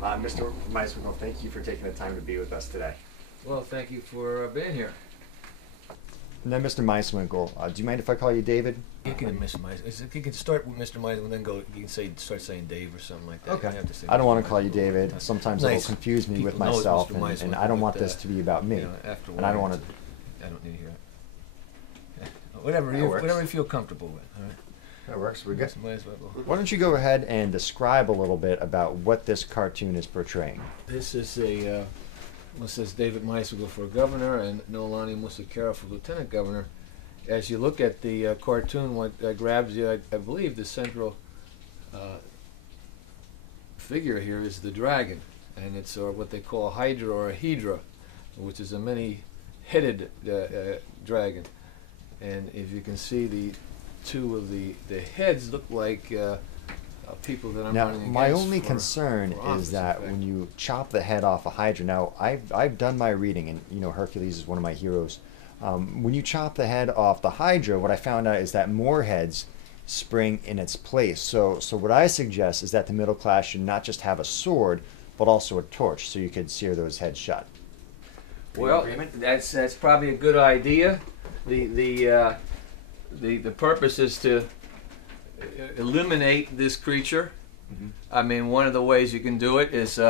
Mr. Meiswinkle, thank you for taking the time to be with us today. Well, thank you for being here. Now, Mr. Meiswinkle, do you mind if I call you David? You can, Mr. Meiswinkle. You can start with Mr. Meiswinkle, then go. You can start saying Dave or something like that. Okay. You have to say I don't Mr. want to call you Meiswinkle. David. Sometimes Nice. it'll confuse me with People know it's myself, Mr. and Meiswinkle, I don't want but, this to be about me. You know, after a And I don't while, want to. I don't need to hear it. Whatever you feel comfortable with. All right. That works. We're good. Mr. Meiswinkle. Why don't you go ahead and describe a little bit about what this cartoon is portraying? This is a. It says David Meiswinkle for governor and Nolani Musakera for lieutenant governor. As you look at the cartoon, what grabs you, I believe, the central figure here is the dragon, and it's what they call a hydra or a hydra, which is a many-headed dragon. And if you can see, the two of the heads look like people that I'm Now, running against. my only for concern office, is that in fact. when you chop the head off a hydra, now I've done my reading, and you know Hercules is one of my heroes. When you chop the head off the hydra, what I found out is that more heads spring in its place. So what I suggest is that the middle class should not just have a sword, but also a torch, so you could sear those heads shut. Well, that's probably a good idea. The purpose is to eliminate this creature. Mm-hmm. I mean, one of the ways you can do it is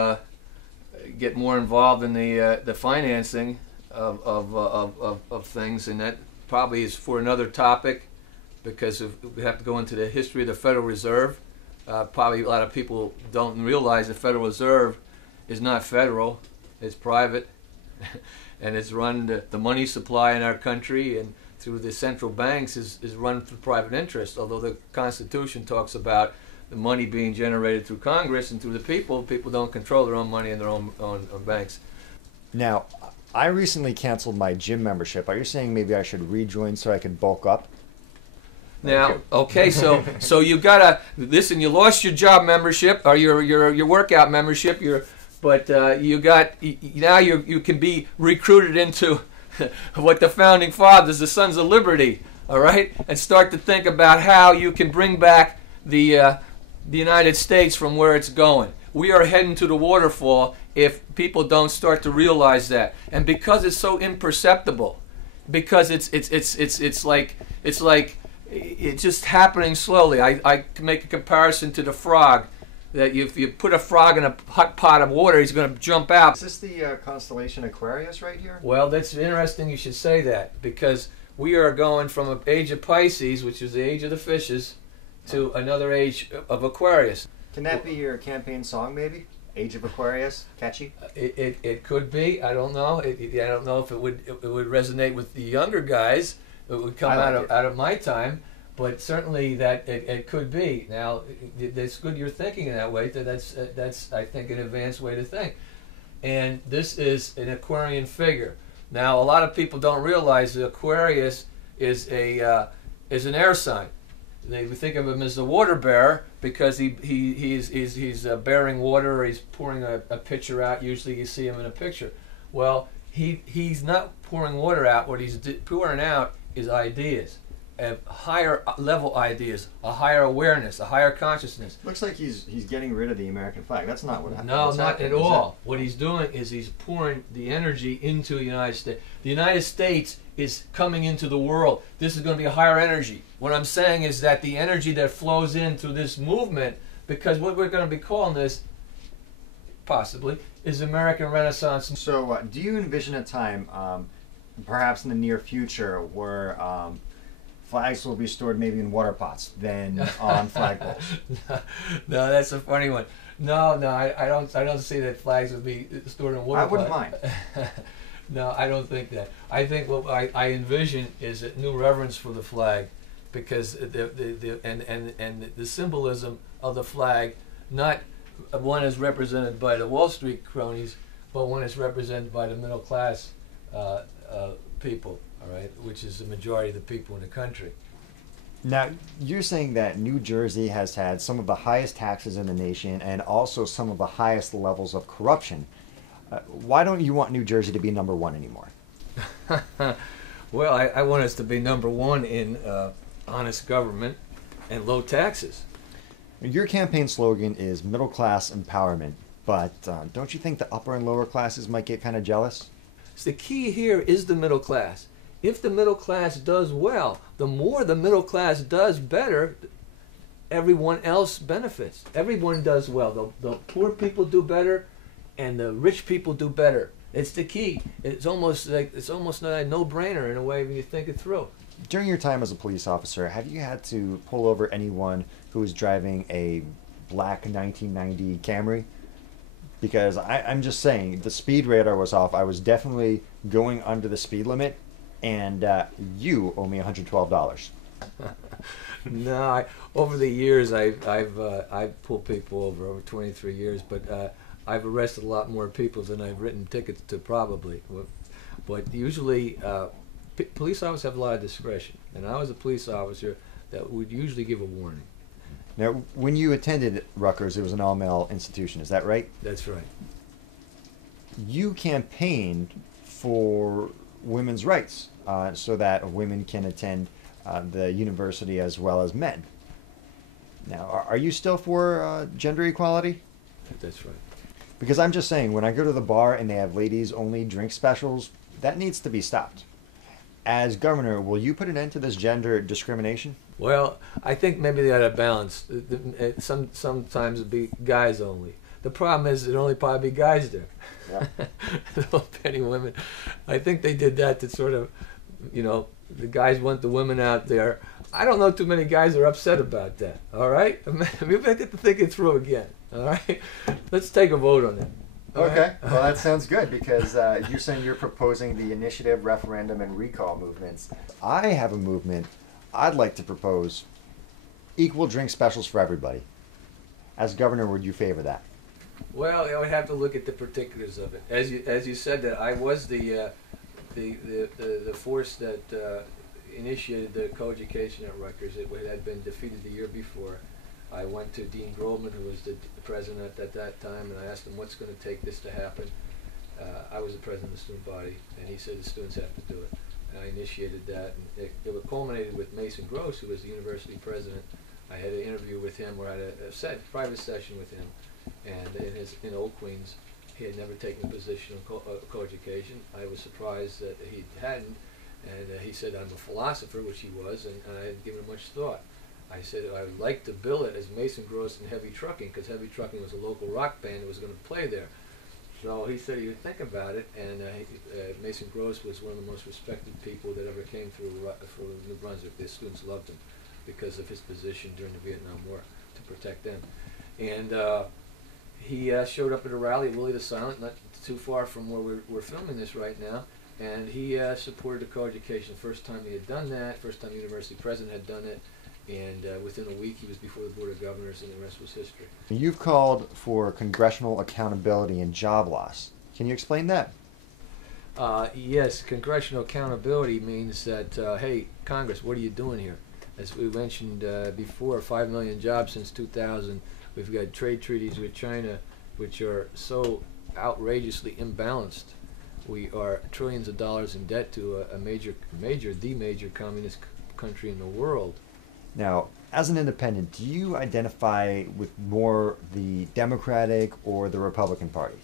get more involved in the financing of things, and that probably is for another topic, because we have to go into the history of the Federal Reserve. Probably a lot of people don't realize the Federal Reserve is not federal; it's private, and it's run the money supply in our country and through the central banks is run for private interest. Although the Constitution talks about the money being generated through Congress and through the people, people don't control their own money and their own banks. Now, I recently canceled my gym membership. Are you saying maybe I should rejoin so I can bulk up? Now, okay, so you gotta listen. You lost your job membership or your workout membership. But you can be recruited into what the founding fathers, the Sons of Liberty, all right, and start to think about how you can bring back the United States from where it's going. We are heading to the waterfall if people don't start to realize that, and because it's so imperceptible, because it's just happening slowly. I can make a comparison to the frog. That if you put a frog in a hot pot of water, he's going to jump out. Is this the constellation Aquarius right here? Well, that's interesting you should say that, because we are going from an age of Pisces, which is the age of the fishes, to another age of Aquarius. Can that be your campaign song, maybe? Age of Aquarius? Catchy? It could be. I don't know. I don't know if it would resonate with the younger guys. It would come out of my time. But certainly that it could be. Now, it's good you're thinking in that way. That's I think an advanced way to think. And this is an Aquarian figure. Now, a lot of people don't realize that Aquarius is an air sign. They think of him as the water bearer because he's bearing water, or he's pouring a pitcher out. Usually, you see him in a picture. Well, he's not pouring water out. What he's pouring out is ideas. Higher level ideas, a higher awareness, a higher consciousness. Looks like he's getting rid of the American flag. That's not what happened. No, not at all. What he's doing is he's pouring the energy into the United States. The United States is coming into the world. This is going to be a higher energy. What I'm saying is that the energy that flows in through this movement, because what we're going to be calling this, possibly, is American Renaissance. So, do you envision a time, perhaps in the near future, where flags will be stored maybe in water pots than on flagpoles? No, that's a funny one. No, I don't see that flags would be stored in water pots. I wouldn't mind. No, I don't think that. I think what I envision is a new reverence for the flag, because the symbolism of the flag, not one is represented by the Wall Street cronies, but one is represented by the middle class people. All right, which is the majority of the people in the country. Now, you're saying that New Jersey has had some of the highest taxes in the nation and also some of the highest levels of corruption. Why don't you want New Jersey to be number one anymore? Well, I want us to be number one in honest government and low taxes. Your campaign slogan is middle class empowerment. But don't you think the upper and lower classes might get kind of jealous? So the key here is the middle class. If the middle class does well, the more the middle class does better, everyone else benefits. Everyone does well. The poor people do better, and the rich people do better. It's the key. It's almost not a no-brainer in a way when you think it through. During your time as a police officer, have you had to pull over anyone who was driving a black 1990 Camry? Because I'm just saying, the speed radar was off. I was definitely going under the speed limit, and you owe me $112. No, over the years, I've pulled people over 23 years, but I've arrested a lot more people than I've written tickets to, probably. But usually, police officers have a lot of discretion, and I was a police officer that would usually give a warning. Now, when you attended Rutgers, it was an all-male institution. Is that right? That's right. You campaigned for women's rights so that women can attend the university as well as men. Now, are you still for gender equality? That's right. Because I'm just saying, when I go to the bar and they have ladies-only drink specials, that needs to be stopped. As governor, will you put an end to this gender discrimination? Well, I think maybe they ought to balance. Sometimes it'd be guys only. The problem is it'd only probably be guys there. Yeah. There won't be any women. I think they did that to sort of, the guys want the women out there. I don't know too many guys that are upset about that. All right? Maybe I get to think it through again. All right? Let's take a vote on it. Okay. Right? Well, that sounds good, because you're saying you're proposing the initiative, referendum, and recall movements. I have a movement. I'd like to propose equal drink specials for everybody. As governor, would you favor that? Well, I would have to look at the particulars of it. As you said, that I was the force that initiated the co-education at Rutgers. It had been defeated the year before. I went to Dean Groveman, who was the president at that time, and I asked him, what's going to take this to happen? I was the president of the student body, and he said the students have to do it. And I initiated that, and it culminated with Mason Gross, who was the university president. I had an interview with him where I had a private session with him, and in Old Queens, he had never taken a position on co-education. I was surprised that he hadn't, and he said, I'm a philosopher, which he was, and I hadn't given it much thought. I said I would like to bill it as Mason Gross and Heavy Trucking, because Heavy Trucking was a local rock band that was going to play there. So he said he would think about it, and Mason Gross was one of the most respected people that ever came through New Brunswick. The students loved him because of his position during the Vietnam War to protect them. And he showed up at a rally at Willie the Silent, not too far from where we're filming this right now, and he supported the co-education. First time he had done that, first time the university president had done it. And within a week, he was before the Board of Governors, and the rest was history. You've called for congressional accountability and job loss. Can you explain that? Yes, congressional accountability means that, hey, Congress, what are you doing here? As we mentioned before, 5 million jobs since 2000. We've got trade treaties with China, which are so outrageously imbalanced. We are trillions of dollars in debt to the major communist country in the world. Now, as an independent, do you identify with more the Democratic or the Republican Party?